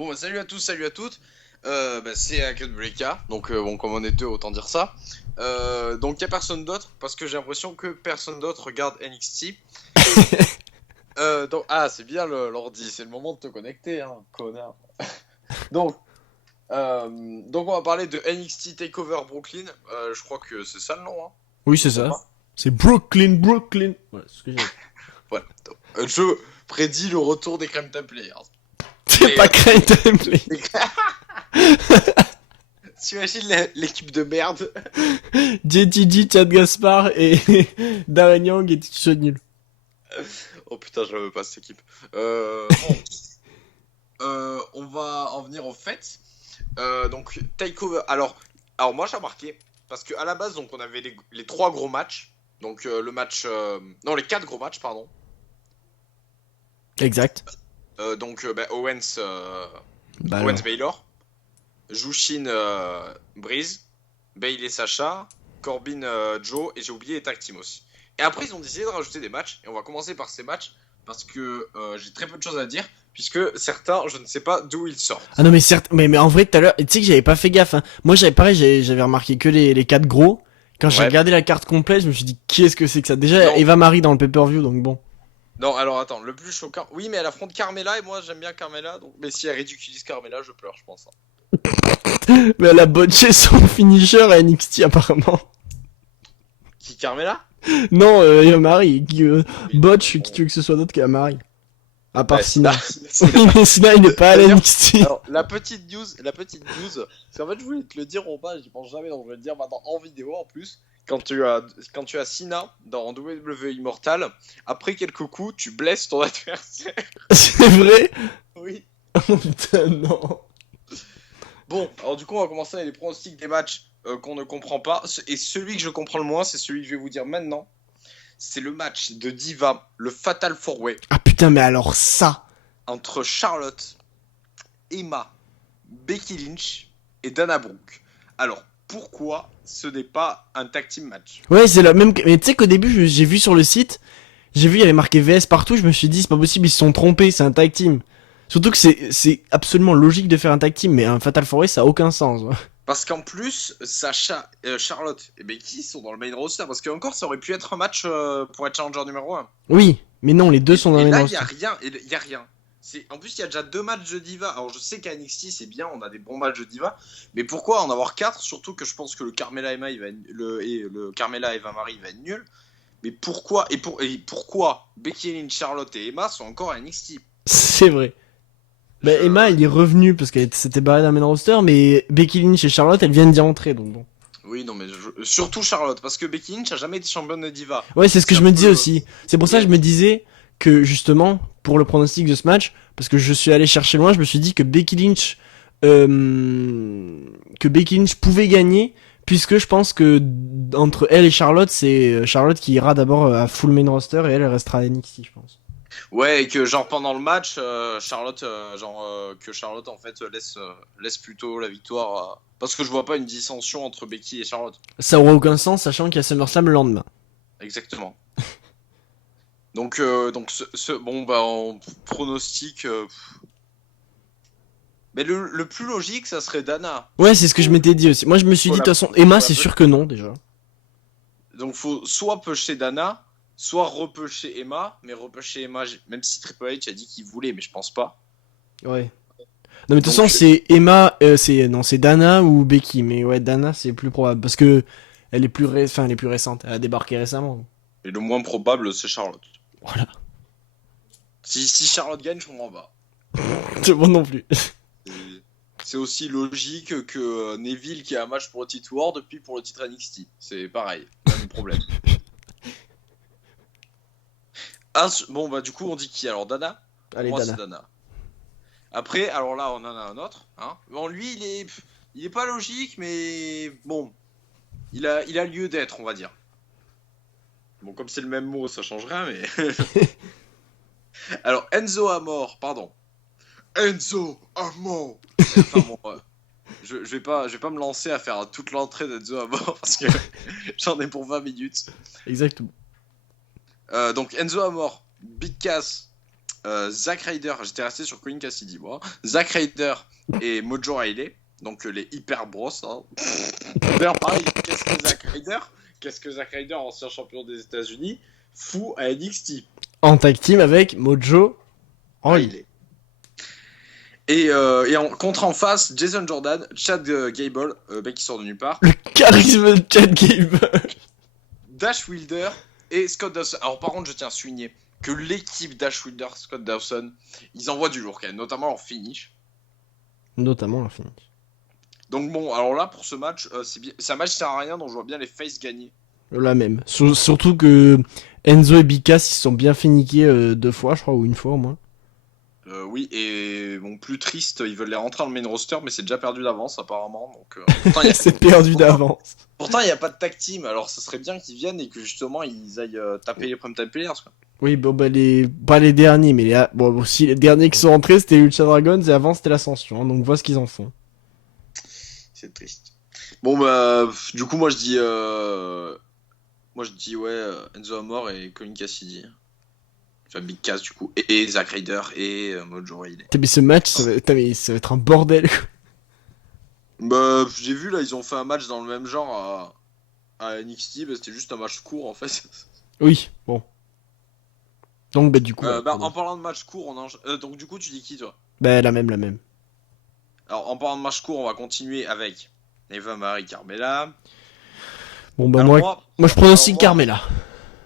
Bon, bah, salut à tous, salut à toutes. C'est Akadbleka, donc bon, comme on est deux, autant dire ça. Donc il y a personne d'autre, parce que j'ai l'impression que personne d'autre regarde NXT. C'est bien l'ordi, c'est le moment de te connecter, hein, connard. donc, donc on va parler de NXT Takeover Brooklyn. Je crois que c'est ça le nom, hein. Oui, c'est ça. C'est Brooklyn. Voilà, c'est ce que j'ai. Voilà. Donc, je prédis le retour des crème templées. C'est pas Crane Template. T'imagines l'équipe de merde. JTG, Chad Gaspard et Darren Young et Ticho Nul. Oh putain, je veux pas cette équipe. On va en venir au fait. Donc Takeover. Alors moi j'ai remarqué parce que à la base donc on avait les trois gros matchs. Donc le match, non les quatre gros matchs pardon. Exact. Owens, Bah Owens alors. Baylor, Jushin Breeze, Bayley Sacha, Corbin Joe et j'ai oublié les tag team aussi. Et après ils ont décidé de rajouter des matchs et on va commencer par ces matchs parce que j'ai très peu de choses à dire puisque certains je ne sais pas d'où ils sortent. Ah non mais certes, mais en vrai tout à l'heure, tu sais que j'avais pas fait gaffe. Hein. Moi j'avais remarqué que les quatre gros. Quand j'ai Ouais. regardé la carte complète, je me suis dit qu'est-ce que c'est que ça. Déjà Non. Eva Marie dans le pay-per-view donc bon. Non, alors attends, le plus choquant. Oui, mais elle affronte Carmella et moi j'aime bien Carmella. Donc... Mais si elle ridiculise Carmella, je pleure, je pense. Hein. Mais elle a botché son finisher à NXT apparemment. Qui Carmella? Non, Eva Marie, Oui, botch, bon. qui tu veux que ce soit d'autre qu'Eva Marie. À part Bah, Sina. Sina. Oui, mais Sina il n'est pas à la D'ailleurs, NXT. Alors, la petite news, parce qu'en fait, je voulais te le dire en bas, j'y pense jamais, donc je vais le dire maintenant en vidéo en plus. Quand tu as Sina dans WWE Immortal, après quelques coups, tu blesses ton adversaire. C'est vrai? Oui. Oh putain, non. Bon, alors du coup, on va commencer avec les pronostics des matchs qu'on ne comprend pas. Et celui que je comprends le moins, c'est celui que je vais vous dire maintenant. C'est le match de Diva, le Fatal 4-Way, Ah putain, mais alors ça. entre Charlotte, Emma, Becky Lynch et Dana Brooke. Alors, pourquoi ce n'est pas un tag team match? Ouais, c'est la même. Mais tu sais qu'au début, j'ai vu sur le site, j'ai vu, il y avait marqué VS partout, je me suis dit, c'est pas possible, ils se sont trompés, c'est un tag team. Surtout que c'est absolument logique de faire un tag team, mais un Fatal 4-Way, ça a aucun sens. Parce qu'en plus, Charlotte et Becky sont dans le main roster. Parce qu'encore, ça aurait pu être un match pour être challenger numéro 1. Oui, mais non, les deux sont dans Et les là, mêmes il n'y a rosters. rien. Il y a rien. En plus, il y a déjà 2 matchs de Diva. Alors, je sais qu'à NXT, c'est bien, on a des bons matchs de Diva. Mais pourquoi en avoir 4? Surtout que je pense que le Carmella Emma, le Carmella Eva Marie, il va être nul. Mais pourquoi et pourquoi Becky Lynch, Charlotte et Emma sont encore à NXT? C'est vrai. Bah, Emma, il est revenu parce qu'elle s'était barrée d'un main roster, mais Becky Lynch et Charlotte, elles viennent d'y rentrer, donc bon. Oui, non, mais surtout Charlotte. Parce que Becky Lynch a jamais été championne de Diva. Ouais, c'est ce que C'est je un me peu- disais aussi. C'est pour ça que je me disais que justement, pour le pronostic de ce match, parce que je suis allé chercher loin, je me suis dit que Becky Lynch pouvait gagner, puisque je pense que entre elle et Charlotte, c'est Charlotte qui ira d'abord à full main roster et elle restera à NXT, je pense. Ouais, et que genre pendant le match, que Charlotte en fait laisse plutôt la victoire. Parce que je vois pas une dissension entre Becky et Charlotte. Ça aura aucun sens, sachant qu'il y a SummerSlam le lendemain. Exactement. Donc bon bah en pronostic. Mais le plus logique, ça serait Dana. Ouais, c'est ce que je m'étais dit aussi. Moi, je me suis dit, de toute façon, Emma, c'est sûr que non, déjà. Donc faut soit pusher Dana, soit repusher Emma. Mais repusher Emma, même si Triple H a dit qu'il voulait, mais je pense pas. Ouais. Non, mais de toute façon, Donc, c'est Emma, c'est Dana ou Becky, mais ouais, Dana, c'est plus probable, parce que elle est elle est plus récente, elle a débarqué récemment. et le moins probable, c'est Charlotte. Voilà. Si Charlotte gagne, je comprends pas. C'est bon non plus. C'est aussi logique que Neville qui a un match pour le titre World puis pour le titre NXT. C'est pareil, même problème. Bon bah du coup on dit qui alors Dana? Pour Allez, moi Dana. c'est Dana. Après alors là on en a un autre. Hein. Bon lui il est pas logique mais bon il a lieu d'être on va dire. Bon comme c'est le même mot ça change rien mais. Alors Enzo Amore pardon. Enzo Amore. Enfin bon. Je vais pas me lancer à faire toute l'entrée d'Enzo Amore parce que j'en ai pour 20 minutes. Exactement. Donc Enzo Amore, Big Cass Zack Ryder, j'étais resté sur Colin Cassidy, moi. Zack Ryder et Mojo Rawley, donc les Hyper Bros. Hein. D'ailleurs, pareil, qu'est-ce que Zack Ryder, ancien champion des États-Unis, fout à NXT? En tag team avec Mojo Rawley. Et contre en face, Jason Jordan, Chad Gable, mec qui sort de nulle part. Le charisme de Chad Gable. Dash Wilder et Scott Dawson. Alors par contre, je tiens à souligner que l'équipe Dash Wilder, Scott Dawson, ils envoient du lourd quand même, notamment leur finish. Notamment la finish. Donc bon, alors là, pour ce match, c'est un match qui sert à rien, donc je vois bien les faces gagner. La même. Surtout que Enzo et Bicas, ils se sont bien fait niquer 2 fois, je crois, ou une fois au moins. Oui, et bon, plus triste, ils veulent les rentrer dans le main roster, mais c'est déjà perdu d'avance apparemment. Donc, c'est perdu d'avance. Pourtant, il n'y a pas de tag team, alors ça serait bien qu'ils viennent et que justement ils aillent taper les primetime players. Quoi. Oui, bon, bah, pas les derniers, mais bon, aussi, les derniers qui sont rentrés, c'était Lucha Dragons et avant, c'était l'Ascension. Hein, donc, vois ce qu'ils en font. C'est triste. Bon, bah, du coup, moi je dis ouais, Enzo Amore et Colin Cassidy. Enfin, Big Cass, du coup, et Zack Ryder et Mojo Rawley. Mais ce match, ça va être un bordel. Bah, j'ai vu là, ils ont fait un match dans le même genre à NXT, bah, c'était juste un match court en fait. Oui, bon. Donc, bah, du coup. En parlant de match court, donc du coup, tu dis qui toi? Bah, la même. Alors, en parlant de match court, on va continuer avec Eva Marie Carmella. Bon, bah, moi, je pronostique Carmella.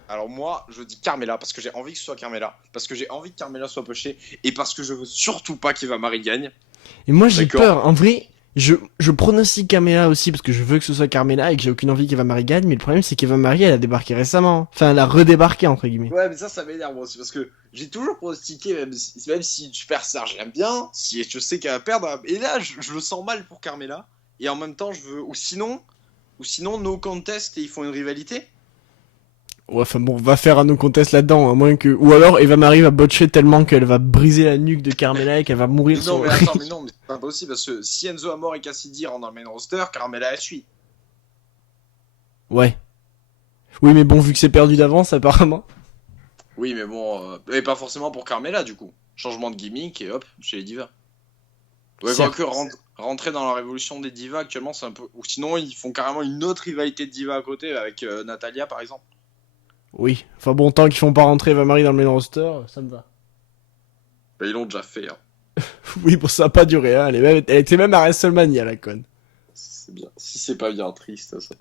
Alors moi, je dis Carmella parce que j'ai envie que ce soit Carmella, parce que j'ai envie que Carmella soit pushée et parce que je veux surtout pas qu'Eva Marie gagne. Et moi j'ai peur, en vrai, je pronostique Carmella aussi parce que je veux que ce soit Carmella et que j'ai aucune envie qu'Eva Marie gagne, mais le problème c'est qu'Eva Marie elle a débarqué récemment, enfin elle a redébarqué entre guillemets. Ouais, mais ça m'énerve moi aussi parce que j'ai toujours pronostiqué, même si Superstar je l'aime bien, si je sais qu'elle va perdre, et là je le sens mal pour Carmella, et en même temps je veux, ou sinon no contest et ils font une rivalité. Ouais, enfin bon, on va faire un no contest là-dedans, à moins que... Ou alors Eva Marie va botcher tellement qu'elle va briser la nuque de Carmella et qu'elle va mourir sur... mais attends, mais non, mais c'est pas possible, parce que si Enzo Amore et Cassidy rentrent dans le main roster, Carmella elle suit. Ouais. Oui, mais bon, vu que c'est perdu d'avance, apparemment. Oui, mais bon, et pas forcément pour Carmella, du coup. Changement de gimmick, et hop, chez les divas. Ouais, quoique rentrer dans la révolution des divas, actuellement, c'est un peu... Ou sinon, ils font carrément une autre rivalité de divas à côté, avec Natalia, par exemple. Oui, enfin bon, tant qu'ils font pas rentrer Eva Marie dans le main roster, ça me va. Bah, ils l'ont déjà fait. Hein. Oui, bon, ça a pas duré, hein. Elle était même à WrestleMania, la conne. C'est bien. Si c'est pas bien triste, ça.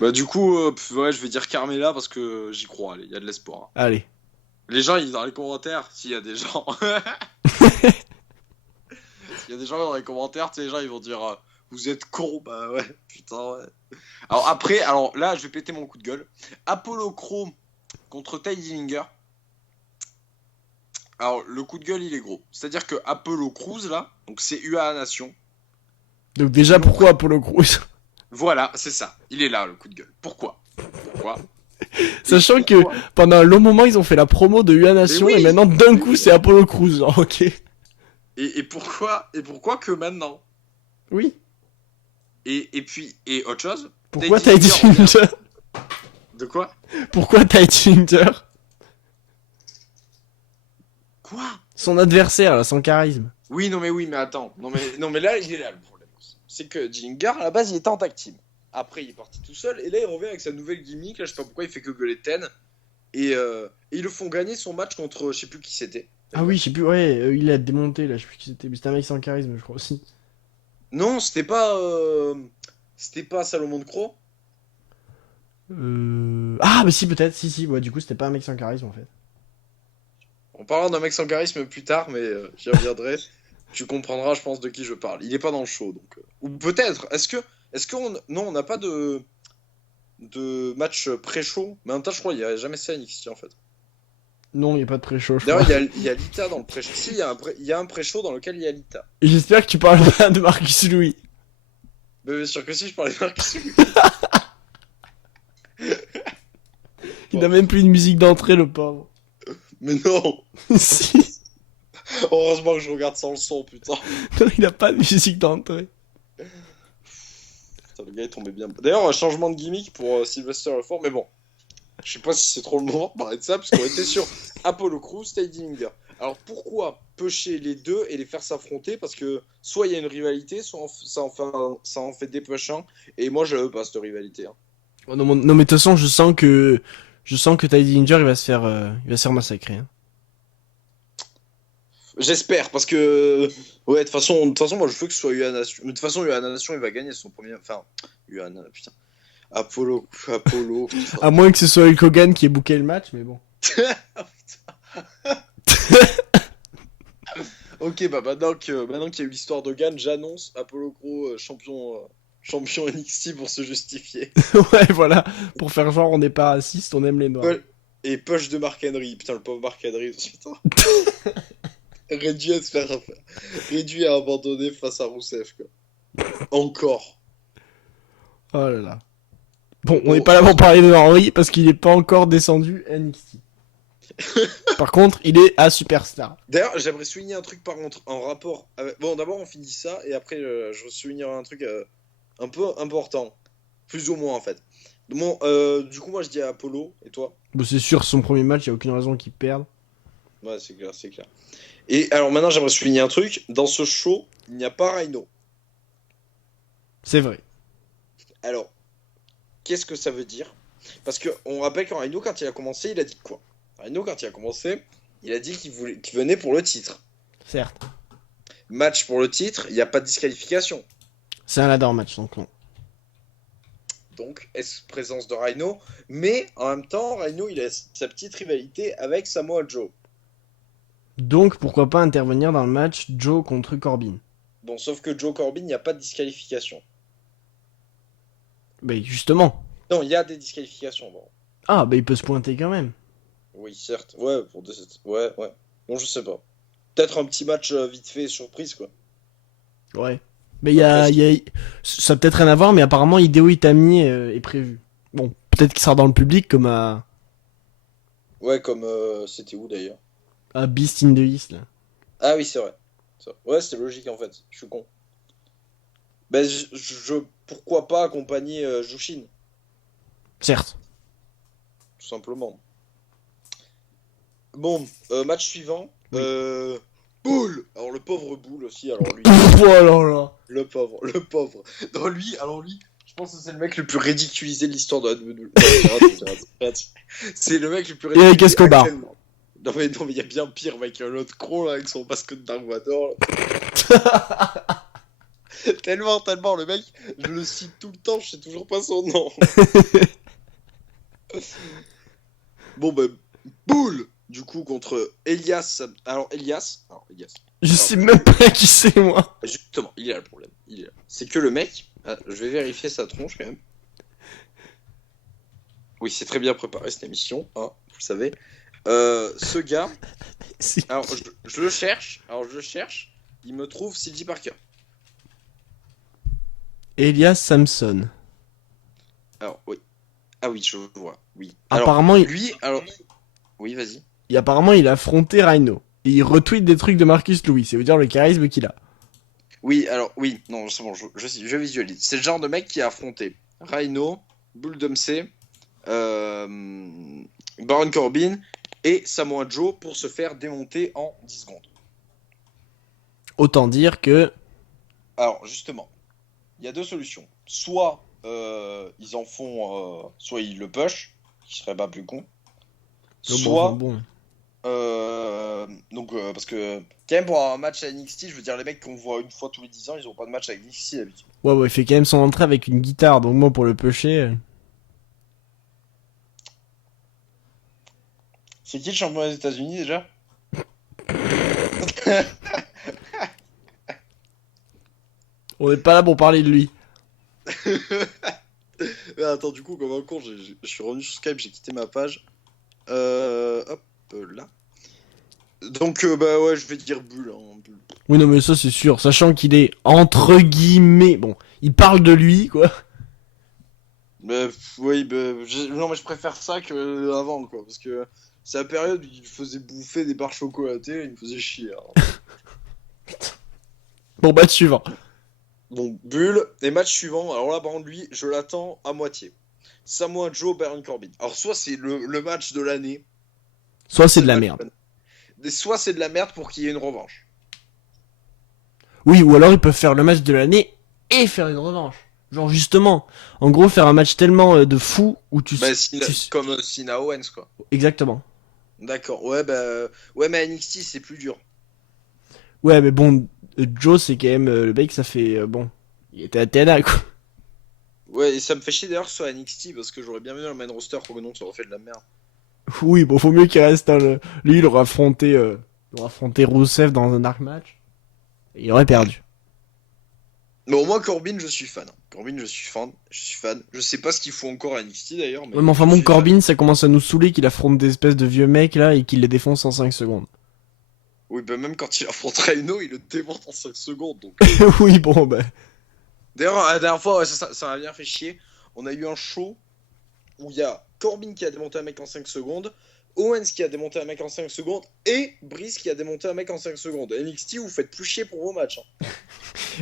Bah, du coup, ouais, je vais dire Carmella parce que j'y crois, il y a de l'espoir. Hein. Allez. Les gens, dans les commentaires, s'il y a des gens. S'il y a des gens dans les commentaires, tu sais, les gens, ils vont dire vous êtes cons, bah ouais, putain, ouais. Alors là, je vais péter mon coup de gueule. Apollo Crew contre Ty Dillinger. Alors, le coup de gueule, il est gros. C'est-à-dire que Apollo Crews, là, donc c'est UA Nation. Donc déjà, pourquoi Apollo Crews? Voilà, c'est ça. Il est là, le coup de gueule. Pourquoi Sachant que pendant un long moment, ils ont fait la promo de UA Nation et maintenant, d'un coup, c'est Apollo Crews. Genre, ok. Et pourquoi que maintenant? Oui. Et puis, et autre chose. Pourquoi Ty Dillinger? De quoi? Pourquoi Ty Dillinger? Quoi? Son adversaire, là, son charisme. Oui, mais attends. Non, mais là, il est là, le problème. C'est que Dillinger, à la base, il était en tag team. Après, il est parti tout seul. Et là, il revient avec sa nouvelle gimmick. Là, je sais pas pourquoi, il fait que gueuler Ten. Et ils le font gagner son match contre, je sais plus qui c'était. Ah oui, je sais plus, ouais, il a démonté, là, je sais plus qui c'était. Mais c'était un mec sans charisme, je crois aussi. Non, c'était pas Salomon de Croix. Ah, bah si, peut-être, si, ouais, du coup, c'était pas un mec sans charisme, en fait. En parlant d'un mec sans charisme plus tard, mais j'y reviendrai. Tu comprendras, je pense, de qui je parle. Il est pas dans le show, donc... Ou peut-être, on n'a pas de match pré-show, mais en même temps, je crois qu'il n'y a jamais ça à NXT, en fait. Non, il n'y a pas de pré-show, je crois. D'ailleurs, il y a Lita dans le pré-show. Si, il y a un pré-show dans lequel il y a Lita. Et j'espère que tu parles pas de Marcus Louis. Mais bien sûr que si, je parlais de Marcus Louis. Il n'a même plus de musique d'entrée, le pauvre. Mais non. Si. Heureusement que je regarde sans le son, putain. Non, il a pas de musique d'entrée. Putain, le gars est tombé bien. D'ailleurs, changement de gimmick pour Sylvester Lefort, mais bon. Je sais pas si c'est trop le moment de parler de ça, parce qu'on était sur Apollo Crews, Teddy Dillinger. Alors pourquoi pêcher les deux et les faire s'affronter? Parce que soit il y a une rivalité, soit ça en fait des push un. Et moi, je veux pas cette rivalité, hein. Oh, non, non, mais de toute façon, je sens que Ty Dillinger, il va se faire massacrer, hein. J'espère, parce que ouais, de toute façon, moi je veux que ce soit Yuan Nation. De toute façon, Yuan Nation, il va gagner son premier. Enfin, Yuan, putain. Apollo. Putain. À moins que ce soit Hulk Hogan qui ait booké le match, mais bon. Ok, bah maintenant qu'il y a eu l'histoire de Gann, j'annonce Apollo Crews champion NXT pour se justifier. Ouais, voilà. Pour faire genre, on n'est pas raciste, on aime les noirs. Et push de Mark Henry. Putain, le pauvre Mark Henry, putain. Réduit à abandonner face à Rousseff, quoi. Encore. Oh là là. Bon, on n'est pas là pour parler de Henry parce qu'il n'est pas encore descendu NXT. Par contre, il est à Superstar. D'ailleurs, j'aimerais souligner un truc par contre en rapport avec... Bon, d'abord on finit ça et après je veux souligner un truc un peu important. Plus ou moins en fait. Bon, du coup moi je dis à Apollo, et toi? Bon, c'est sûr, son premier match, il n'y a aucune raison qu'il perde. Ouais, c'est clair, c'est clair. Et alors maintenant j'aimerais souligner un truc. Dans ce show, il n'y a pas Rhino. C'est vrai. Alors, qu'est-ce que ça veut dire? Parce que on rappelle que Rhino, quand il a commencé, il a dit quoi? Rhino, quand il a commencé, il a dit qu'il venait pour le titre. Certes. Match pour le titre, il n'y a pas de disqualification. C'est un ladder match, donc non. Donc, est-ce présence de Rhino? Mais en même temps, Rhino, il a sa petite rivalité avec Samoa Joe. Donc, pourquoi pas intervenir dans le match Joe contre Corbin? Bon, sauf que Joe Corbin, il n'y a pas de disqualification. Bah, justement. Non, il y a des disqualifications. Bon. Ah, bah, il peut se pointer quand même. Oui, certes. Ouais, ouais, ouais. Bon, je sais pas. Peut-être un petit match vite fait, surprise, quoi. Ouais. Mais ça a peut-être rien à voir, mais apparemment, Hideo Itami est prévu. Bon, peut-être qu'il sera dans le public comme Ouais, comme... c'était où, d'ailleurs? à Beast in the East, là. Ah oui, c'est vrai. Ouais, c'est logique, en fait. Je suis con. Ben, pourquoi pas accompagner Jushin, Certes. tout simplement. Bon, match suivant. Oui. Bull. Alors le pauvre Bull aussi, alors lui. Oh là là. Le pauvre. Non, lui, je pense que c'est le mec le plus ridiculisé de l'histoire de la WWE. C'est le mec le plus ridiculisé. Eric Escobar. Actuellement. Non mais il y a bien pire, mec. L'autre con là avec son masque de Dark Vador. Tellement, le mec, je le cite tout le temps, je sais toujours pas son nom. Bon ben, Bull, du coup, contre Elias. Alors Elias. Je sais même pas qui c'est, moi. Justement, il est là le problème. C'est que le mec, je vais vérifier sa tronche quand même. Oui, c'est très bien préparé cette émission, hein, vous le savez. Ce gars, alors je le cherche, il me trouve CJ Parker. Elias Samson. Alors, oui. Ah oui, je vois, oui. Apparemment, oui, vas-y. apparemment, il a affronté Rhino. Et il retweet des trucs de Marcus Louis. Ça veut dire le charisme qu'il a. Oui, alors, oui, non, c'est bon, je visualise. C'est le genre de mec qui a affronté Rhino, Bull Dempsey, Baron Corbin et Samoa Joe pour se faire démonter en 10 secondes. Autant dire que... Alors, justement, il y a deux solutions. Soit ils en font... soit ils le push, qui serait pas plus con. Soit... Bon. parce que quand même pour un match à NXT, je veux dire les mecs qu'on voit une fois tous les 10 ans, ils ont pas de match avec NXT d'habitude. Ouais, il fait quand même son entrée avec une guitare, donc moi pour le pusher... C'est qui le champion des États-Unis déjà? On n'est pas là pour parler de lui. Mais attends, du coup, comme un con, je suis revenu sur Skype, j'ai quitté ma page. Hop là. Donc, bah ouais, je vais dire Bull. Bull. Oui, non, mais ça c'est sûr, sachant qu'il est entre guillemets... Bon, il parle de lui, quoi. Oui, non, mais je préfère ça que avant, quoi, parce que c'est la période où il faisait bouffer des barres chocolatées, il me faisait chier. Hein. Bon, match suivant. Bon, Bull, et match suivant, alors là, par contre, lui, je l'attends à moitié. Samoa Joe, Baron Corbin. Alors, soit c'est le match de l'année, Soit c'est de le la match merde. de l'année. Soit c'est de la merde pour qu'il y ait une revanche. Oui, ou alors ils peuvent faire le match de l'année et faire une revanche. Genre justement, en gros faire un match tellement de fou où Bah, tu... comme Cena Owens, quoi. Exactement. D'accord, ouais, bah. Ouais, mais à NXT, c'est plus dur. Ouais, mais bon, Joe c'est quand même le mec, ça fait bon, il était à TNA quoi. Ouais, et ça me fait chier d'ailleurs que ce soit à NXT parce que j'aurais bien vu dans le main roster pour que non, ça aurait fait de la merde. Oui, bon, faut mieux qu'il reste. Hein, lui, il aura affronté Rusev dans un dark match. Et il aurait perdu. Mais au moins, Corbin, je suis fan. Corbin, je suis fan. Je suis fan. Je sais pas ce qu'il faut encore à NXT d'ailleurs, Ouais, mais mais enfin je bon, suis fan. Corbin, ça commence à nous saouler qu'il affronte des espèces de vieux mecs là et qu'il les défonce en 5 secondes. Oui, bah même quand il affronte Rhino, il le démonte en 5 secondes. Donc, Oui, bon, bah. d'ailleurs, la dernière fois, ouais, ça m'a bien fait chier. On a eu un show où il y a Corbin qui a démonté un mec en 5 secondes, Owens qui a démonté un mec en 5 secondes et Brice qui a démonté un mec en 5 secondes. NXT, vous faites plus chier pour vos matchs. Hein.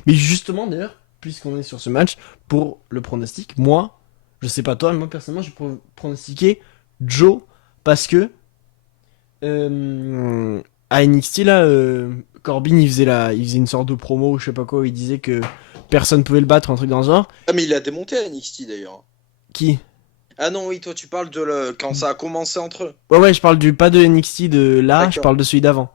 Mais justement, d'ailleurs, puisqu'on est sur ce match, pour le pronostic, moi, je sais pas toi, mais moi personnellement, j'ai pronostiqué Joe parce que à NXT là, Corbin il faisait une sorte de promo ou je sais pas quoi, où il disait que personne pouvait le battre, un truc dans le genre. Ah, mais il a démonté à NXT d'ailleurs. Qui? Ah non, oui, toi tu parles de quand ça a commencé entre eux. Ouais, ouais, je parle du pas de NXT de là, je D'accord. parle de celui d'avant.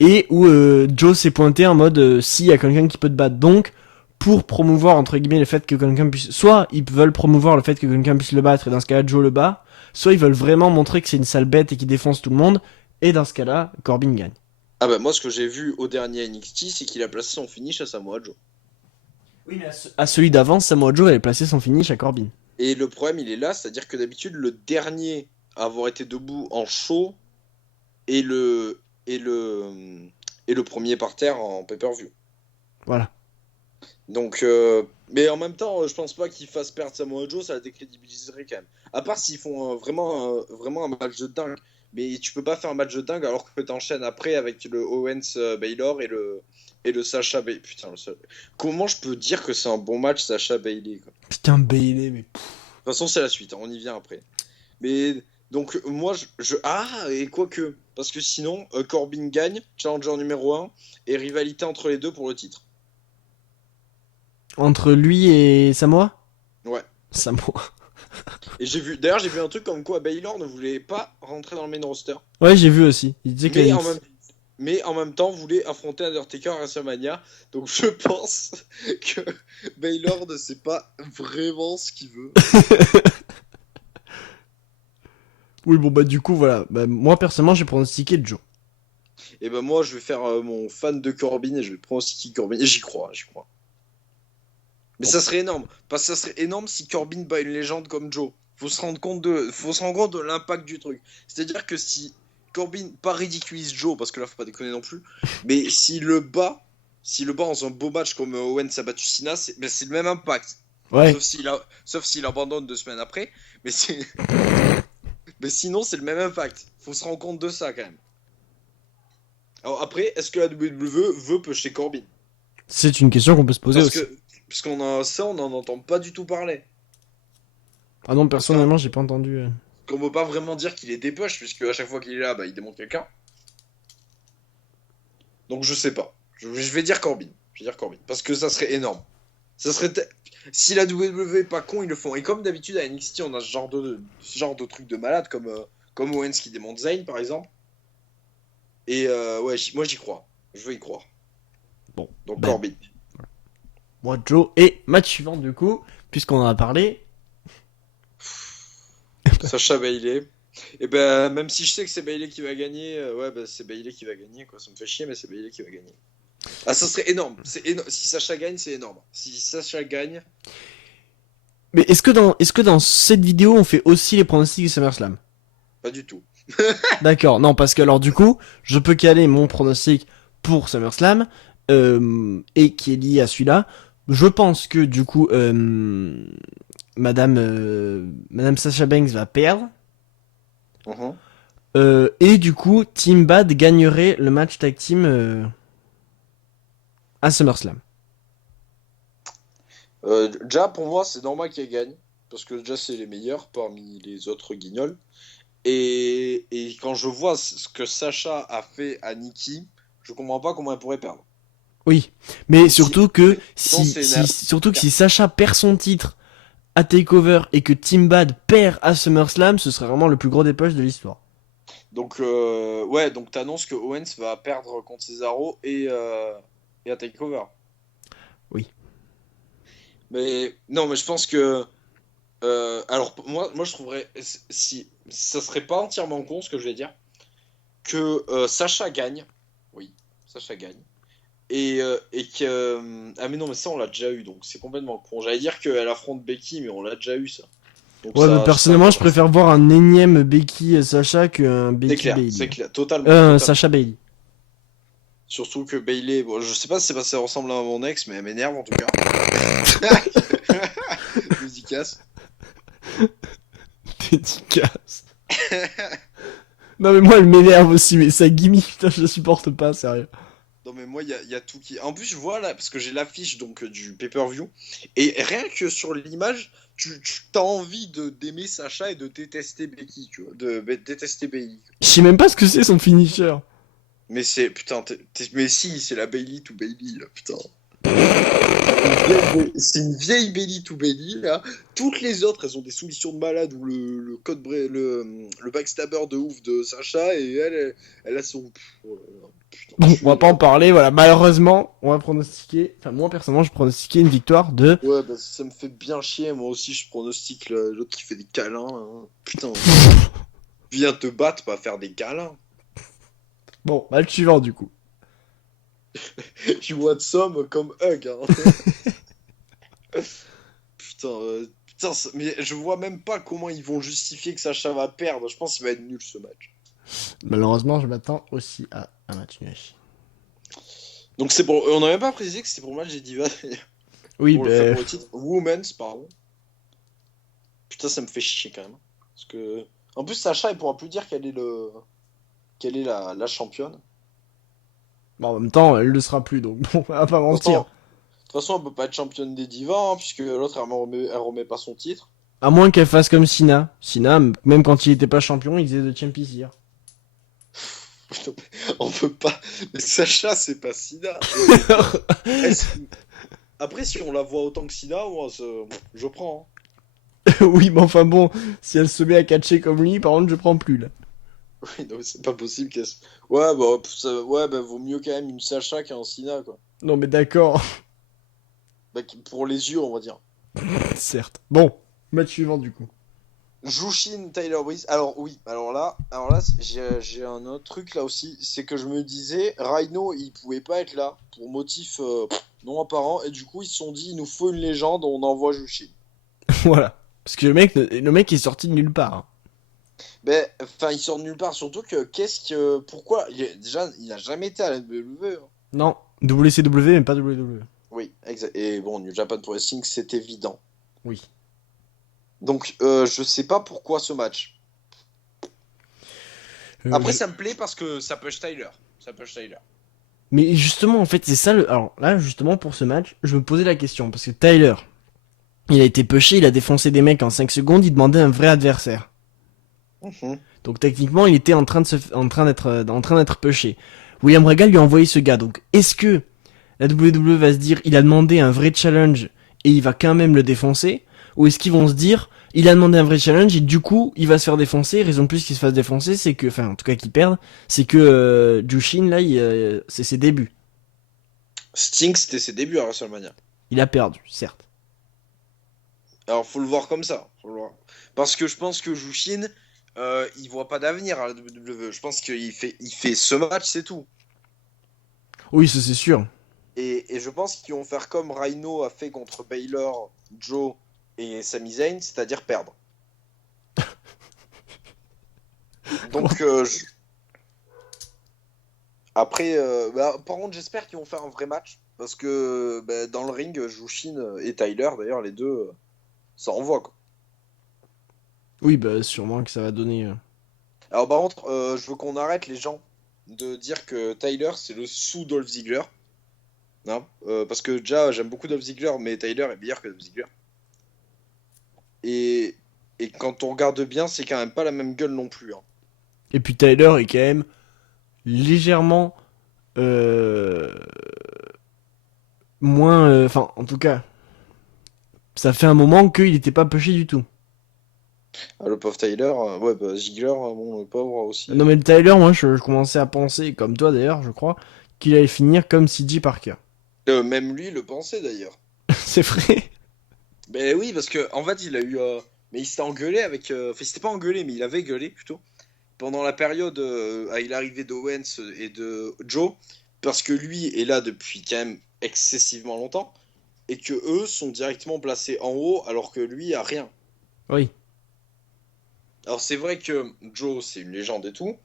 Et où Joe s'est pointé en mode s'il y a quelqu'un qui peut te battre. Donc, pour promouvoir entre guillemets le fait que quelqu'un puisse. Soit ils veulent promouvoir le fait que quelqu'un puisse le battre, et dans ce cas-là, Joe le bat. Soit ils veulent vraiment montrer que c'est une sale bête et qu'il défonce tout le monde. Et dans ce cas-là, Corbin gagne. Ah bah moi ce que j'ai vu au dernier NXT, c'est qu'il a placé son finish à Samoa Joe. Oui, mais à celui d'avant, Samoa Joe avait placé son finish à Corbin. Et le problème il est là, c'est-à-dire que d'habitude le dernier à avoir été debout en show est le premier par terre en pay-per-view. Voilà. Donc mais en même temps, je pense pas qu'il fasse perdre Samoa Joe, ça la décrédibiliserait quand même. À part s'ils font vraiment un match de dingue. Mais tu peux pas faire un match de dingue alors que t'enchaînes après avec le Owens Baylor et le Sacha Bayley. Putain, comment je peux dire que c'est un bon match Sacha Bayley quoi. De Putain, Bailey, mais. toute façon, c'est la suite, hein, on y vient après. Mais donc moi ah et quoique parce que sinon Corbin gagne, challenger numéro 1 et rivalité entre les deux pour le titre. Entre lui et Samoa? Ouais. Samoa. Et j'ai vu un truc comme quoi Baylor ne voulait pas rentrer dans le main roster, Ouais, j'ai vu aussi. Il disait que la mais en NXT. même mais en même temps voulait affronter Undertaker à WrestleMania. Donc je pense que Baylor ne sait pas vraiment ce qu'il veut. Oui, bon, bah, du coup, voilà. Bah, moi, personnellement, j'ai pronostiqué Joe. Et ben moi je vais faire mon fan de Corbin et je vais pronostiquer Corbin. Et j'y crois, j'y crois. Mais Bon. ça serait énorme. Parce que ça serait énorme si Corbin bat une légende comme Joe. Faut se rendre compte de l'impact du truc. C'est-à-dire que si Corbin, pas ridiculise Joe, parce que là faut pas déconner non plus, mais s'il le bat dans un beau match comme Owens a battu Cena, c'est le même impact. Ouais. Sauf s'il abandonne 2 semaines après. Mais, mais sinon, c'est le même impact. Faut se rendre compte de ça quand même. Alors après, est-ce que la WWE veut pêcher Corbin? C'est une question qu'on peut se poser Parce aussi. que, on n'en entend pas du tout parler. Ah non, Parce qu'on personnellement, j'ai pas entendu. qu'on peut pas vraiment dire qu'il est dépush, puisque à chaque fois qu'il est là, bah, il démonte quelqu'un. Donc je sais pas. Je vais dire Corbin. Je vais dire Corbin. Parce que ça serait énorme. Ça serait. Si la WWE est pas con, ils le font. Et comme d'habitude à NXT, on a ce genre de truc de malade, comme Owens qui démonte Zayn par exemple. Et ouais, moi j'y crois. Je veux y croire. Bon. Donc Ben, Corbin. moi, Joe. Et match suivant, du coup, puisqu'on en a parlé. Sacha Bailey. Et ben même si je sais que c'est Bailey qui va gagner, ouais, bah, c'est Bailey qui va gagner, quoi. Ça me fait chier, mais c'est Bailey qui va gagner. Ah, ça serait énorme. Si Sacha gagne, c'est énorme. Si Sacha gagne, Mais est-ce que dans cette vidéo, on fait aussi les pronostics du SummerSlam? pas du tout. D'accord, non, parce que alors, du coup, je peux caler mon pronostic pour SummerSlam, et qui est lié à celui-là. Je pense que, du coup, Madame Sasha Banks va perdre. Mhm. Et du coup, Team Bad gagnerait le match tag team à SummerSlam. Déjà, pour moi, c'est normal qu'elle gagne. parce que déjà c'est les meilleurs parmi les autres guignols. Et quand je vois ce que Sacha a fait à Nikki, je comprends pas comment elle pourrait perdre. Oui, mais Si- surtout que Sinon, c'est surtout que si Sacha perd son titre à Takeover et que Team Bad perd à SummerSlam, ce serait vraiment le plus gros des poches de l'histoire. Donc, ouais, donc t'annonces que Owens va perdre contre Cesaro et à Takeover. Oui. Mais non, mais je pense que. Alors, moi, je trouverais. Si ça serait pas entièrement con ce que je vais dire, que Sacha gagne. Oui, Sacha gagne. Et que. Ah, mais non, mais ça, on l'a déjà eu, donc c'est complètement con. J'allais dire qu'elle affronte Becky, mais on l'a déjà eu, ça. Donc, Ouais, mais ça personnellement, je commence. préfère voir un énième Becky Sacha qu'un Becky C'est Bailey. clair, totalement, totalement. Sacha Bailey. Surtout que Bailey, bon, je sais pas si c'est parce qu'elle ressemble à mon ex, mais elle m'énerve en tout cas. Dédicace. Dédicace. Non, mais moi, elle m'énerve aussi, mais sa gimmick, putain, je la supporte pas, sérieux. Non mais moi il y a tout qui. En plus je vois là parce que j'ai l'affiche donc du pay-per-view et rien que sur l'image tu as envie de d'aimer Sacha et de détester Becky tu vois détester Bailey. Je sais même pas ce que c'est son finisher. Mais c'est putain mais si c'est la Bailey to Bailey là putain. C'est une vieille Bailey to Bailey là. Toutes les autres elles ont des solutions de malade ou le backstabber de ouf de Sacha et elle a son oh là là, putain, Bon, je on va suis pas en parler, voilà. Malheureusement, on va pronostiquer. Enfin, moi, personnellement, je pronostiquais une victoire de. ouais, bah ça me fait bien chier. Moi aussi, je pronostique l'autre qui fait des câlins. Hein. Putain, viens te battre, pas faire des câlins. Bon, bah, le suivant, du coup. You want some comme hug. Hein. Putain, putain mais je vois même pas comment ils vont justifier que Sacha va perdre. Je pense qu'il va être nul ce match. Malheureusement, je m'attends aussi à un match nul. Donc c'est pour. On n'a même pas précisé que c'était pour le match des divas. Oui, Pour le faire bah. pour le titre. Women's, pardon. Putain, ça me fait chier quand même. Parce que. En plus, Sacha, il pourra plus dire quelle est la championne. Bon, en même temps, elle le sera plus, donc bon, on va pas De toute façon, mentir. elle peut pas être championne des divas, hein, puisque l'autre, elle remet pas son titre. À moins qu'elle fasse comme Sina. Sina, même quand il était pas champion, il faisait de Champions. On peut pas. Mais Sacha, c'est pas Sina. Est-ce- Après, si on la voit autant que Sina, moi, je prends. Oui, mais enfin bon, si elle se met à catcher comme lui, par contre, je prends plus là. Hein. Oui, non, mais c'est pas possible qu'elle. Ouais, bah, ouais, bah, vaut mieux quand même une Sacha qu'un Sina, quoi. Non, mais d'accord, Bah, pour les yeux, on va dire. certes. Bon, match suivant du coup. Jushin Tyler Breeze. Alors oui, j'ai un autre truc là aussi, c'est que je me disais Rhino il pouvait pas être là pour motif non apparent et du coup ils se sont dit il nous faut une légende, on envoie Jushin. Voilà. Parce que le mec est sorti de nulle part, hein. Ben enfin il sort de nulle part surtout que pourquoi déjà il a jamais été à la WWE. Hein. Non, WCW, mais pas WWE. Oui, exact. Et bon New Japan Pro Wrestling c'est évident. Oui. Donc je sais pas pourquoi ce match. Après Je- ça me plaît parce que ça push Tyler. Ça push Tyler. Mais justement, en fait, c'est ça le. Alors là, justement, pour ce match, je me posais la question. Parce que Tyler, il a été pushé, il a défoncé des mecs en 5 secondes, il demandait un vrai adversaire. Mhm. Donc techniquement, il était en train d'être pushé. William Regal lui a envoyé ce gars. Donc est-ce que la WWE va se dire, il a demandé un vrai challenge et il va quand même le défoncer? Ou est-ce qu'ils vont se dire, il a demandé un vrai challenge et du coup, il va se faire défoncer. Raison de plus qu'il se fasse défoncer, c'est que, enfin, en tout cas qu'il perde, c'est que Jushin là, c'est ses débuts. Sting c'était ses débuts à WrestleMania. Il a perdu, certes. Alors, faut le voir comme ça. Faut le voir. Parce que je pense que Jushin, il voit pas d'avenir à la WWE. Je pense il fait ce match, c'est tout. Oui, ça c'est sûr. Et je pense qu'ils vont faire comme Rhino a fait contre Baylor, Joe et Sami Zayn, c'est-à-dire perdre. Donc, après, par contre, j'espère qu'ils vont faire un vrai match. Parce que bah, dans le ring, Jushin et Tyler, d'ailleurs, les deux, ça envoie quoi. Oui, bah sûrement que ça va donner. Alors par contre, je veux qu'on arrête les gens de dire que Tyler c'est le sous Dolph Ziggler. Non, parce que déjà j'aime beaucoup Dolph Ziggler, mais Tyler est meilleur que Dolph Ziggler. Et, et quand on regarde bien, c'est quand même pas la même gueule non plus, hein. Et puis Tyler est quand même légèrement euh, moins. Enfin, en tout cas, ça fait un moment qu'il était pas pushé du tout. Ah, le pauvre Tyler, ouais, bah, Ziggler, bon, le pauvre aussi. Non, mais le Tyler, moi, je commençais à penser, comme toi d'ailleurs, je crois, qu'il allait finir comme CJ Parker. Même lui le pensait d'ailleurs. C'est vrai. Ben oui, parce que en fait, il a eu. Mais il s'était engueulé avec. Enfin, il s'était pas engueulé, mais il avait gueulé plutôt. Pendant la période à l'arrivée d'Owens et de Joe, parce que lui est là depuis quand même excessivement longtemps, et que eux sont directement placés en haut, alors que lui a rien. Oui. Alors c'est vrai que Joe, c'est une légende et tout,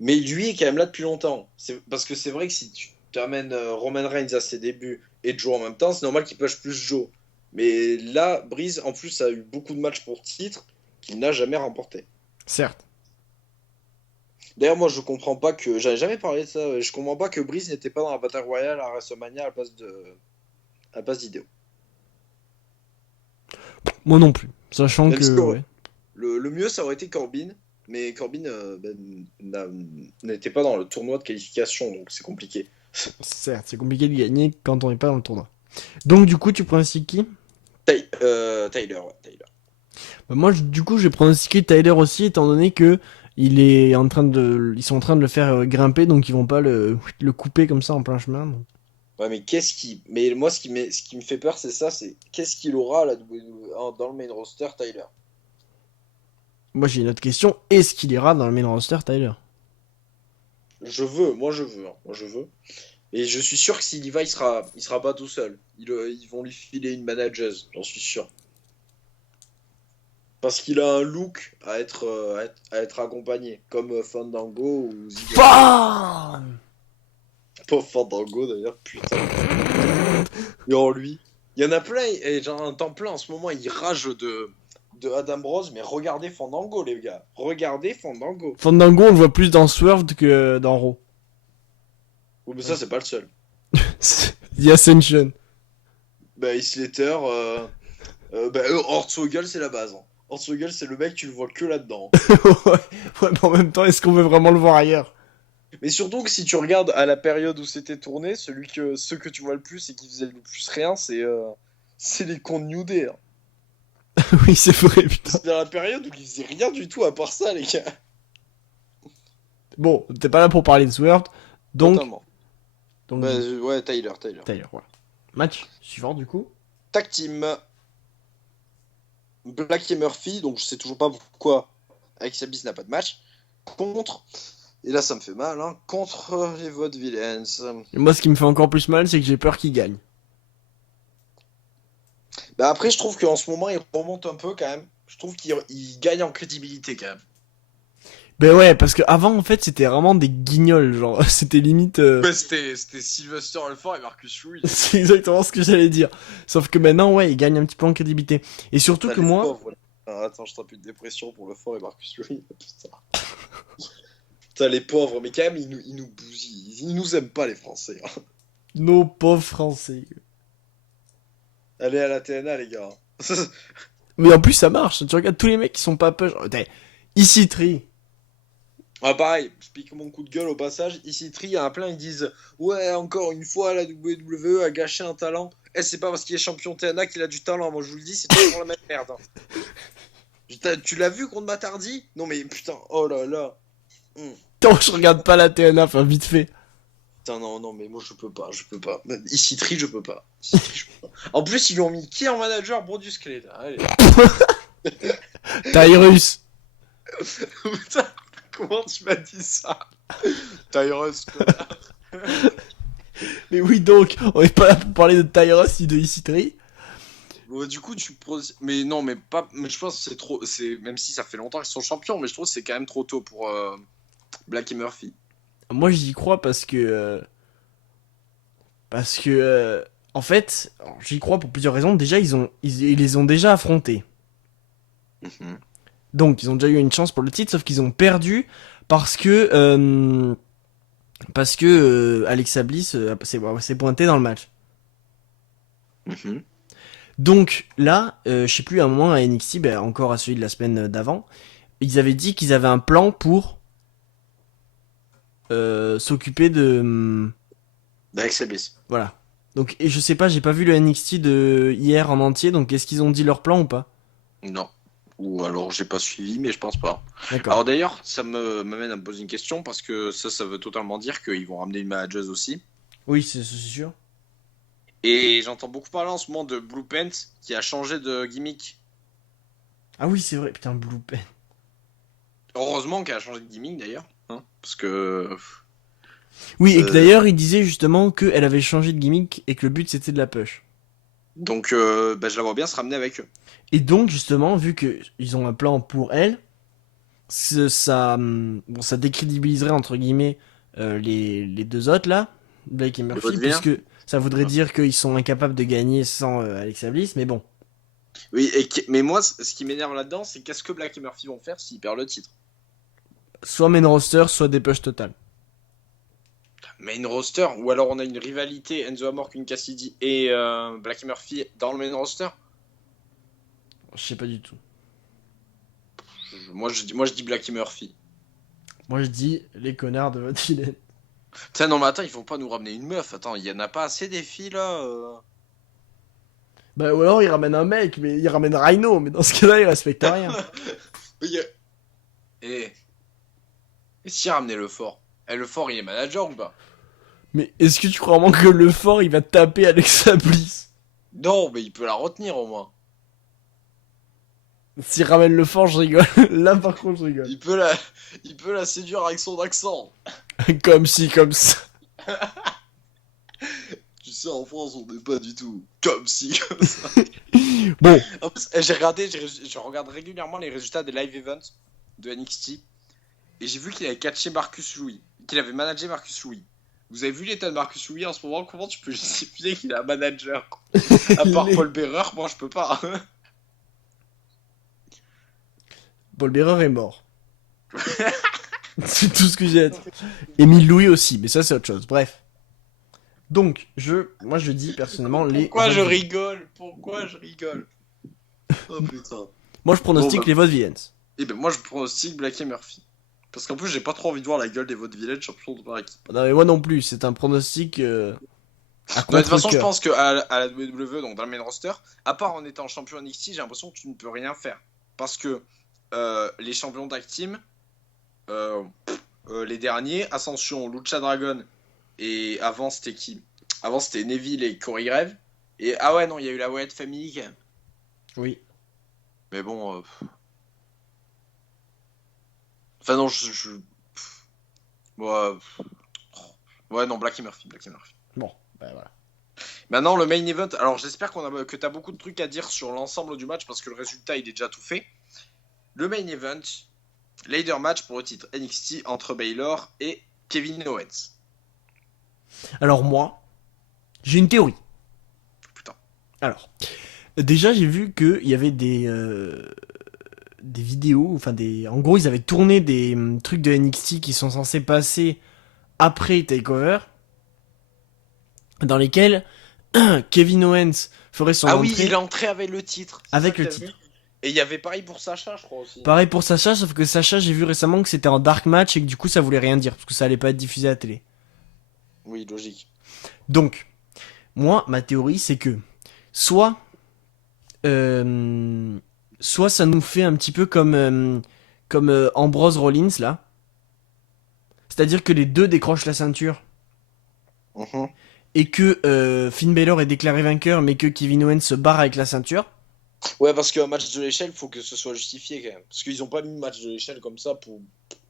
mais lui est quand même là depuis longtemps. Parce que c'est vrai que si tu t'amènes Roman Reigns à ses débuts et Joe en même temps, c'est normal qu'il push plus Joe. Mais là, Breeze, en plus, a eu beaucoup de matchs pour titre qu'il n'a jamais remporté. Certes. D'ailleurs, moi, je comprends pas que. J'avais jamais parlé de ça. Je comprends pas que Breeze n'était pas dans la Battle Royale à WrestleMania à la place d'Ideo. Moi non plus. Sachant Même que, si ouais. le mieux, ça aurait été Corbin. Mais Corbin n'était pas dans le tournoi de qualification, donc c'est compliqué. Certes, c'est compliqué de gagner quand on n'est pas dans le tournoi. Donc, du coup, tu pronostiques qui? Tyler, ouais, Tyler. Bah, moi, du coup, j'ai pronostiqué Tyler aussi, étant donné que ils sont en train de le faire grimper, donc ils vont pas le couper comme ça en plein chemin. Donc. Ouais, mais qu'est-ce qui. Mais moi, ce qui me fait peur, c'est ça, c'est qu'est-ce qu'il aura là, dans le main roster, Tyler? Moi, j'ai une autre question. Est-ce qu'il ira dans le main roster, Tyler? Moi je veux, hein, moi je veux. Et je suis sûr que s'il y va, il sera pas tout seul. Ils vont lui filer une manageuse, j'en suis sûr. Parce qu'il a un look à être accompagné, comme Fandango ou Ziggler. Bam. Pas Fandango d'ailleurs, putain. Et en lui, il y en a plein, et genre un temps plein en ce moment, il rage de Adam Rose, mais regardez Fandango, les gars. Regardez Fandango. Fandango, on le voit plus dans Swerved que dans Raw. Oui, mais ça, c'est pas le seul. The Ascension. Bah, Heath Slater, Hornswoggle, c'est la base, hein. Hornswoggle, c'est le mec, tu le vois que là-dedans. Ouais, ouais, mais en même temps, est-ce qu'on veut vraiment le voir ailleurs? Mais surtout que si tu regardes à la période où c'était tourné, ceux que tu vois le plus et qui faisaient le plus rien, c'est les cons de New Day, hein. Oui, c'est vrai, putain. C'est dans la période où ils faisaient rien du tout à part ça, les gars. Bon, t'es pas là pour parler de Swerved, donc... Totalement. donc Bah, ouais, Tyler. Tyler, voilà. Match suivant, du coup. Tag team. Black et Murphy, donc je sais toujours pas pourquoi Alex Abyss n'a pas de match. Contre, et là ça me fait mal, hein, contre les Vaudevillains. Et moi, ce qui me fait encore plus mal, c'est que j'ai peur qu'il gagne. Bah après, je trouve qu'en ce moment, il remonte un peu quand même. Je trouve qu'il gagne en crédibilité quand même. Ben ouais, parce que avant en fait, c'était vraiment des guignols, genre, c'était limite... Bah, c'était Sylvester Alford et Marcus Louis. C'est exactement ce que j'allais dire. Sauf que maintenant, ouais, il gagne un petit peu en crédibilité. Et surtout T'as que les moi... pauvres, voilà. Ah, attends, je tape une dépression pour le fort et Marcus Louis. Putain. Putain, les pauvres, mais quand même, ils nous bousillent. Ils nous aiment pas, les Français, hein. Nos pauvres Français. Allez à la TNA, les gars. Mais en plus, ça marche. Tu regardes tous les mecs qui sont pas push. Ici, Tri. Ah, pareil, je pique mon coup de gueule au passage. Ici, Tri, il y en a plein, ils disent ouais, encore une fois, la WWE a gâché un talent. Eh, c'est pas parce qu'il est champion TNA qu'il a du talent. Moi, je vous le dis, c'est toujours la même merde, hein. Tu l'as vu contre Matardi? Non, mais putain, oh là là. Non, je regarde pas la TNA, enfin, vite fait. Putain, non, non, mais moi, je peux pas, je peux pas. Ici, Tri, je peux pas. Ici, Tri, je peux pas. En plus, ils lui ont mis qui en manager? Brodus Clay. Allez. Tyrus. Putain, comment tu m'as dit ça? Tyrus, quoi. Mais oui, donc, on est pas là pour parler de Tyrus ni de Ici Tri. Bon, du coup, mais non, mais pas. Mais je pense que c'est trop. Même si ça fait longtemps qu'ils sont champions, mais je trouve que c'est quand même trop tôt pour Black et Murphy. Moi, j'y crois parce que. Parce que. En fait, alors, j'y crois pour plusieurs raisons. Déjà, ils les ont déjà affrontés. Mhm. Donc, ils ont déjà eu une chance pour le titre, sauf qu'ils ont perdu parce que. Parce que Alexa Bliss s'est pointé dans le match. Mhm. Donc là, je sais plus, à un moment à NXT, ben, encore à celui de la semaine d'avant, ils avaient dit qu'ils avaient un plan pour s'occuper de... D'Alexa Bliss. voilà. Donc, et je sais pas, j'ai pas vu le NXT de hier en entier, donc est-ce qu'ils ont dit leur plan ou pas? Non. Ou alors j'ai pas suivi, mais je pense pas. D'accord. Alors d'ailleurs, ça m'amène à me poser une question parce que ça veut totalement dire qu'ils vont ramener une manageuse aussi. Oui, c'est sûr. Et j'entends beaucoup parler en ce moment de Blue Pants qui a changé de gimmick. Ah oui, c'est vrai, putain, Blue Pen. Heureusement qu'elle a changé de gimmick d'ailleurs, hein, parce que Oui, et que euh, d'ailleurs, il disait justement qu'elle avait changé de gimmick et que le but c'était de la push. donc bah, je la vois bien se ramener avec eux. Et donc, justement, vu que ils ont un plan pour elle, ça, bon, ça décrédibiliserait entre guillemets les deux autres là, Blake et Le Murphy, vote vient. puisque ça voudrait dire qu'ils sont incapables de gagner sans Alexa Bliss, mais bon. Oui, mais moi, ce qui m'énerve là-dedans, c'est qu'est-ce que Black et Murphy vont faire s'ils perdent le titre. Soit main roster, soit des push total. Main roster, ou alors on a une rivalité Enzo Amore, Queen Cassidy et Black et Murphy dans le main roster. Je sais pas du tout. Moi je dis Black et Murphy. Moi je dis les connards de votre vilaine. Tiens, non, mais attends, ils vont pas nous ramener une meuf. Attends, il y en a pas assez des filles là. Bah ou alors ils ramènent un mec, mais ils ramènent Rhino, mais dans ce cas-là ils respectent rien. Oui, et, et si ramener le fort. Le fort, il est manager ou pas? Mais est-ce que tu crois vraiment que le fort il va taper Alexa Bliss? Non, mais il peut la retenir au moins. S'il ramène le fort, je rigole. Là par contre, je rigole. Il peut la, il peut la séduire avec son accent. Comme si, comme ça. Tu sais, en France, on n'est pas du tout comme si. Bon, En plus, je regarde régulièrement les résultats des live events de NXT et j'ai vu qu'il avait catché Marcus Louis, qu'il avait managé Marcus Louis. Vous avez vu l'état de Marcus Louis en ce moment? Comment tu peux justifier qu'il est un manager? À part les... Paul Bearer, moi je peux pas. Paul Bearer est mort. C'est tout ce que j'ai à dire. Émile Louis aussi, mais ça c'est autre chose. Bref. Donc, moi je dis personnellement les Pourquoi je votes villains. rigole? Pourquoi je rigole? Oh putain. Moi je Bon pronostique bah, les votes villains. et ben moi je pronostique Black et Murphy. Parce qu'en plus j'ai pas trop envie de voir la gueule des votes villains champions de par équipe. Non mais moi non plus, c'est un pronostic à Non, de toute façon je contre-cœur. pense qu'à la WWE, donc dans le main roster, à part en étant champion NXT, j'ai l'impression que tu ne peux rien faire. Parce que les champions tag team, euh, les derniers, Ascension, Lucha Dragon, et avant c'était qui? Avant c'était Neville et Corey Grave. Et ah ouais non, il y a eu la Wyatt Family quand même. Oui. Mais bon, enfin non, ouais, ouais non, Black et Murphy, Black et Murphy. Bon, bah voilà. Maintenant, le main event. Alors, j'espère que tu as beaucoup de trucs à dire sur l'ensemble du match parce que le résultat, il est déjà tout fait. Le main event, ladder match pour le titre NXT entre Baylor et Kevin Owens. Alors moi, j'ai une théorie. Putain. Alors, déjà j'ai vu qu'il y avait des vidéos, enfin en gros ils avaient tourné des trucs de NXT qui sont censés passer après Takeover, dans lesquels Kevin Owens ferait son Ah oui, entrée il est entré avec le titre. C'est ça avec que le t'as vu? titre. Et il y avait pareil pour Sacha, je crois aussi. Pareil pour Sacha, sauf que Sacha, j'ai vu récemment que c'était en dark match et que du coup ça voulait rien dire, parce que ça allait pas être diffusé à la télé. Oui, logique. Donc, moi, ma théorie, c'est que soit, euh, soit ça nous fait un petit peu comme Ambrose Rollins là, c'est-à-dire que les deux décrochent la ceinture Mhm. et que Finn Balor est déclaré vainqueur, mais que Kevin Owens se barre avec la ceinture. Ouais, parce qu'un match de l'échelle, faut que ce soit justifié quand même. Parce qu'ils ont pas mis de match de l'échelle comme ça pour.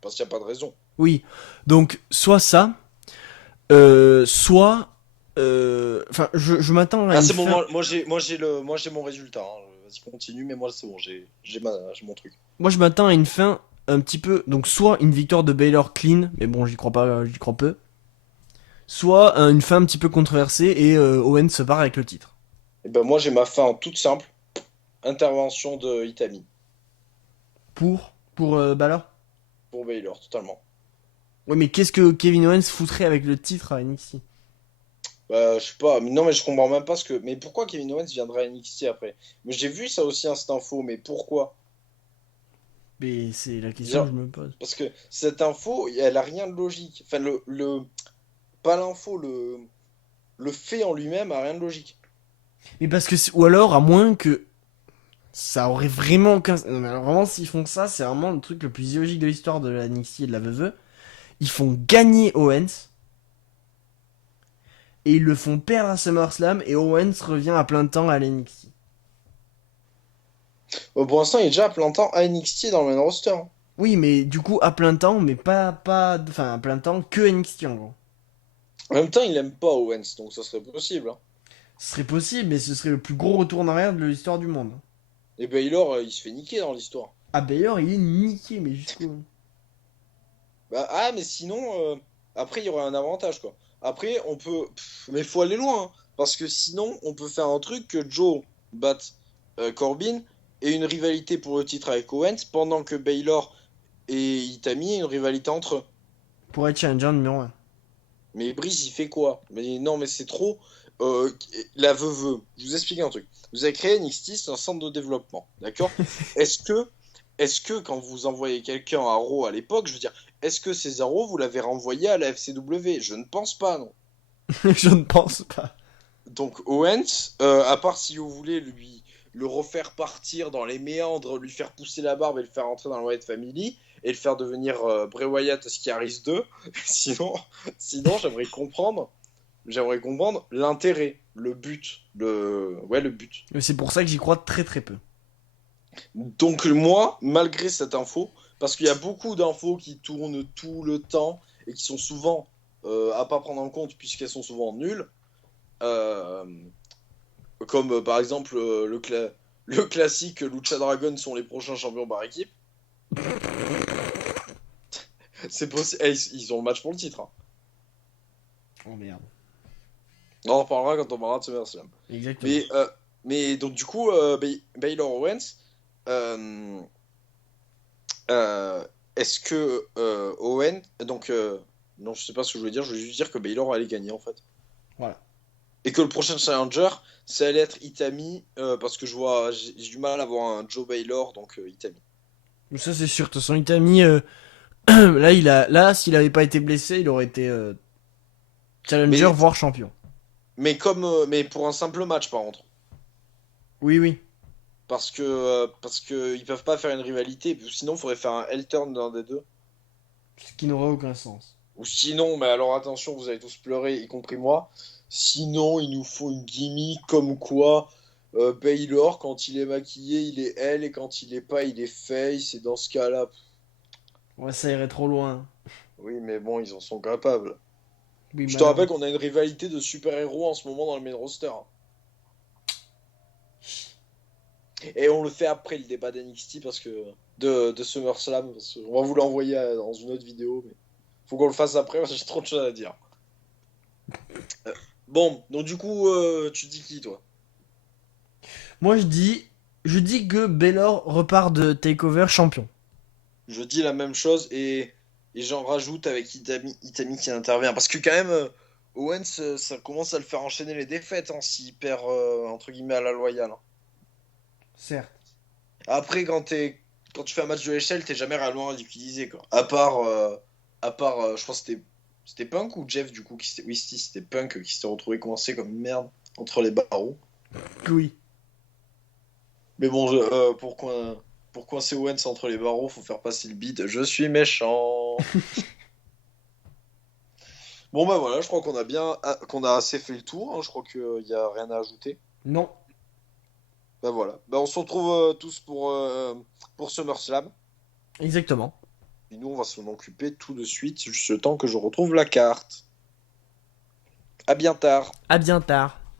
Parce qu'il n'y a pas de raison. Oui, donc soit ça, soit, enfin, je m'attends à Ah, une c'est bon, fin. moi j'ai mon résultat, hein. Vas-y, continue, mais moi c'est bon, j'ai mon truc. Moi, je m'attends à une fin un petit peu, donc soit une victoire de Baylor clean, mais bon, j'y crois pas, j'y crois peu. Soit une fin un petit peu controversée et Owen se barre avec le titre. Et ben moi j'ai ma fin toute simple, intervention de Itami Pour Balor. pour Baylor, totalement. Ouais, mais qu'est-ce que Kevin Owens foutrait avec le titre à NXT? Bah, je sais pas, mais non, mais je comprends même pas ce que. Mais pourquoi Kevin Owens viendrait à NXT après? Mais j'ai vu ça aussi, hein, cette info, mais pourquoi? Mais c'est la question que Genre, je me pose. parce que cette info, elle a rien de logique. Enfin, pas l'info, le fait en lui-même a rien de logique. Mais parce que, ou alors, à moins que ça aurait vraiment aucun. Non, mais alors vraiment, s'ils font ça, c'est vraiment le truc le plus illogique de l'histoire de la NXT et de la VVE. Ils font gagner Owens et ils le font perdre à SummerSlam et Owens revient à plein temps à la NXT. Pour l'instant, il est déjà à plein temps à NXT dans le main roster, hein. Oui, mais du coup, à plein temps, mais enfin, à plein temps que NXT en gros. En même temps, il aime pas Owens, donc ça serait possible, hein. Ce serait possible, mais ce serait le plus gros retour en arrière de l'histoire du monde. Et Baylor, il se fait niquer dans l'histoire. Ah, Baylor, il est niqué, mais jusqu'où. Bah, ah, mais sinon, après, il y aurait un avantage, quoi. Après, on peut. Mais faut aller loin, hein, parce que sinon, on peut faire un truc que Joe batte Corbin et une rivalité pour le titre avec Owens, pendant que Baylor et Itami aient une rivalité entre eux. Pour être challenger numéro 1. Mais Brice, il fait quoi? Mais non, mais c'est trop. Euh, la veuve. Je vous explique un truc. Vous avez créé NXT, c'est un centre de développement, d'accord? Est-ce que, est-ce que quand vous envoyez quelqu'un à Raw à l'époque, je veux dire, est-ce que Cesaro, vous l'avez renvoyé à la FCW? Je ne pense pas, non. Je ne pense pas. Donc Owens, à part si vous voulez lui le refaire partir dans les méandres, lui faire pousser la barbe et le faire entrer dans la Wyatt Family et le faire devenir Bray Wyatt à Scaris 2, sinon, sinon j'aimerais comprendre l'intérêt, le but, ouais, le but. Mais c'est pour ça que j'y crois très très peu. Donc moi, malgré cette info, parce qu'il y a beaucoup d'infos qui tournent tout le temps et qui sont souvent à pas prendre en compte puisqu'elles sont souvent nulles, euh, comme par exemple le classique Lucha Dragon sont les prochains champions par équipe. C'est possible, ils ont le match pour le titre, hein. Oh merde. On en reparlera quand on parlera de SummerSlam. Exactement. Mais donc du coup, Baylor Owens, euh, est-ce que Owen, donc non, je sais pas ce que je voulais dire, je voulais juste dire que Baylor allait gagner en fait. Voilà. Et que le prochain challenger, ça allait être Itami, parce que j'ai du mal à voir un Joe Baylor, donc Itami. Mais ça c'est sûr. De toute façon, Itami, là, s'il avait pas été blessé, il aurait été challenger Mais, voire champion. mais pour un simple match par contre. Oui, oui. Parce que ils peuvent pas faire une rivalité, sinon il faudrait faire un Hell Turn d'un des deux. Ce qui n'aurait aucun sens. Ou sinon, mais alors attention, vous allez tous pleurer, y compris moi. Sinon, il nous faut une gimmick comme quoi Baylor, quand il est maquillé, il est elle, et quand il est pas, il est face. Et dans ce cas-là, Ouais, ça irait trop loin. oui, mais bon, ils en sont capables. Oui, Je te rappelle malheureusement. qu'on a une rivalité de super-héros en ce moment dans le main roster, hein. Et on le fait après le débat d'NXT parce que de SummerSlam, parce qu'on va vous l'envoyer dans une autre vidéo, mais faut qu'on le fasse après parce que j'ai trop de choses à dire. Bon, donc du coup, tu dis qui toi? Moi, je dis que Baylor repart de Takeover champion. Je dis la même chose et j'en rajoute avec Itami qui intervient. Parce que quand même, Owens, ça commence à le faire enchaîner les défaites, hein, s'il perd, entre guillemets, à la loyale, hein. Certes. Après, quand tu fais un match de l'échelle, t'es jamais réellement ridiculisé, quoi. À part je crois que c'était Punk ou Jeff, du coup, oui, si, c'était Punk qui s'était retrouvé coincé comme une merde entre les barreaux. Oui. Mais bon, pour coincer Owens entre les barreaux, faut faire passer le beat. Je suis méchant. Bon bah voilà, je crois qu'on a assez fait le tour, hein. Je crois qu'il y a rien à ajouter. Non. Bah voilà. Bah on se retrouve tous pour SummerSlam. Exactement. Et nous on va s'en occuper tout de suite, juste le temps que je retrouve la carte. À bien tard. À bien tard.